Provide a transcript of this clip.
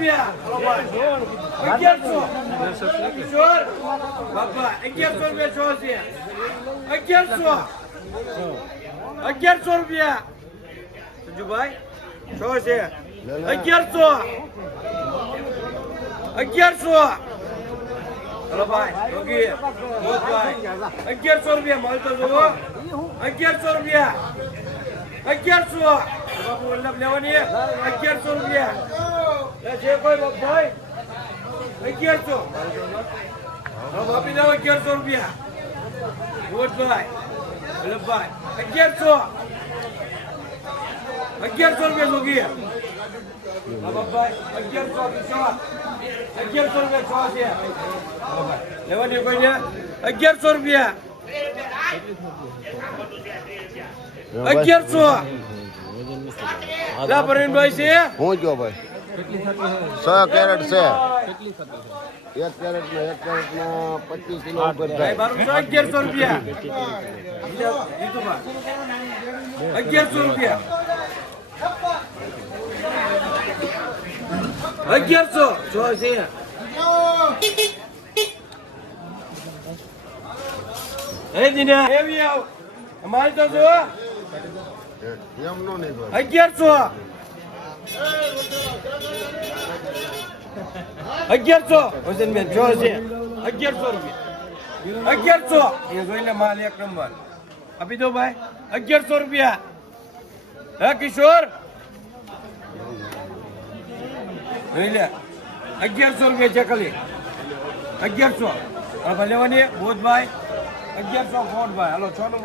રૂપિયા 1100 કિશોર બાબા 1100 રૂપિયા 1100 રૂપિયા સંજુભાઈ 6 છે 1100 હલો ભાઈ યોગી મોહભાઈ 1100 રૂપિયા મળતો જુઓ 1100 રૂપિયા 1100 બાપુ વલ્લભ લેવાની 1100 રૂપિયા જે કોઈ ભાઈ 1100 હવે આપી દો 1100 રૂપિયા મોહભાઈ વલ્લભભાઈ 1100 રૂપિયા જોગી બાબાભાઈ 1100 રૂપિયા છે લેવાની કોઈ ને 1100 રૂપિયા 1100 લા પરવીનભાઈ છે હું જો ભાઈ 6 કેરેટ છે 1 કેરેટ ને 1 કેરેટ ના 25 કિલો ઉપર થાય 1100 રૂપિયા 1100 રૂપિયા 1100 જો છે એ દિના એવી આવ અમારી તો જો એમ નો નહીં 1100 વસંતબેન જો છે 1100 રૂપિયા 1100 એ જોઈને માલ એક નંબર આપી દો ભાઈ 1100 રૂપિયા હે કિશોર લઈ લે 1100 રૂપિયા ચકલી 1100 હવે લેવાની બોધભાઈ 1100 ફોન ભાઈ હાલો 6 નું